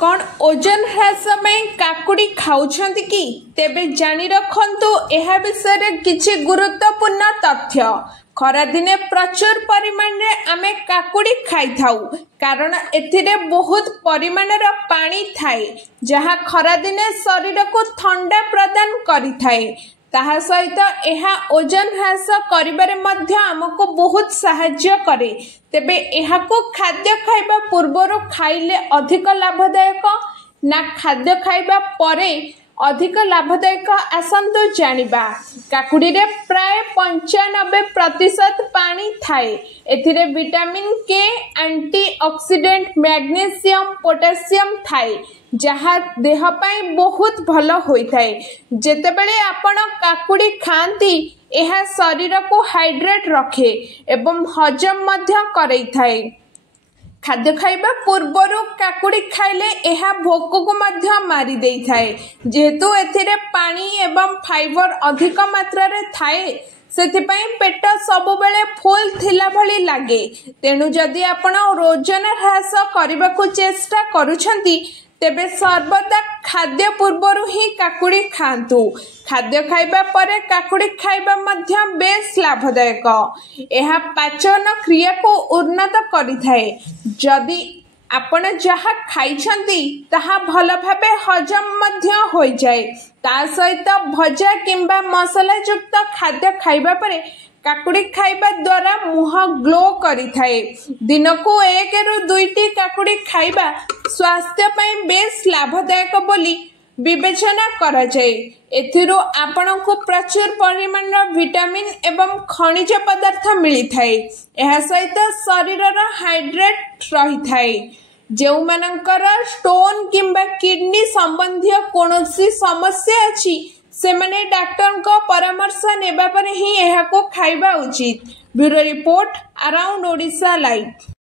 कौन ओजन ह्रास काकुड़ी खाऊछंती कि तेबे जानी रखंतु एहा विषय किछि गुरुत्वपूर्ण तथ्य। खरा दिने प्रचुर परिमाण रे आमे काकुड़ी खाई थाउ कारण एथिरे बहुत परिमाण रा पानी थाए जहा खरा दिने शरीर को ठंडा प्रदान करि थाए। ताहा सहित एहा ओजन ह्रास करिबारे मध्य हमको बहुत सहाय्य करे। तेबे एहाको खाद्य खाइबा पूर्वरु खाइले अधिक लाभदायक ना खाद्य खाइबा परे अधिक लाभदायक आसंतु जानिबा। काकुड़ी रे प्राय 95% पानी थाए। एथिरे विटामिन के, एंटीऑक्सीडेंट, मैग्नीशियम, पोटेशियम थाए जहा देह पाई बहुत भलो होई थाए। जेतेबेले आपण काकुड़ी खांती एहा शरीर को हाइड्रेट रखे एवं हजम मध्य करई थाए। खाद्य खाइबा पूर्वरु काकुड़ी खाइले एहा भोक को मध्य मारी देई थाए। जेहेतु एथिरे पानी एवं फाइबर अधिक मात्रा रे थाए सेथिपाई पेट सबु बेले फुल थिला भली लागे। तेनु जदि आपण ओजन ह्रास करबा को चेष्टा करूछंती तेबे सर्वदा खाद्य पूर्वरु ही काकुड़ी खांतु। खाद्य खाइबा परे काकुड़ी खाइबा मध्य बेस लाभदायक। एहा पाचन क्रिया को उन्नत करिथाए। जदि आपण जहा खाइछंती ताहा भल भाबे हजम मध्य होई जाए। ता सहित भजा किंबा मसाला युक्त खाद्य खाइबा परे काकुड़ी खाइबा द्वारा मुह ग्लो करिथाए। दिन को 1 ରୁ 2टी काकुड़ी खाइबा स्वास्थ्य पई बेस लाभदायक बोली विवेचना करा जाए। एथिरो आपनको प्रचुर परिमाण विटामिन एवं खनिज पदार्थ मिली थाए। एहा सहित शरीर रा हाइड्रेट रही थाए। जेउ मानकर स्टोन किंबा किडनी संबंधी कोनोसी समस्या अछि सेमाने डॉक्टर को परामर्श नेबा पर ही एहा को खाइबा उचित। Bureau report around Odisha live.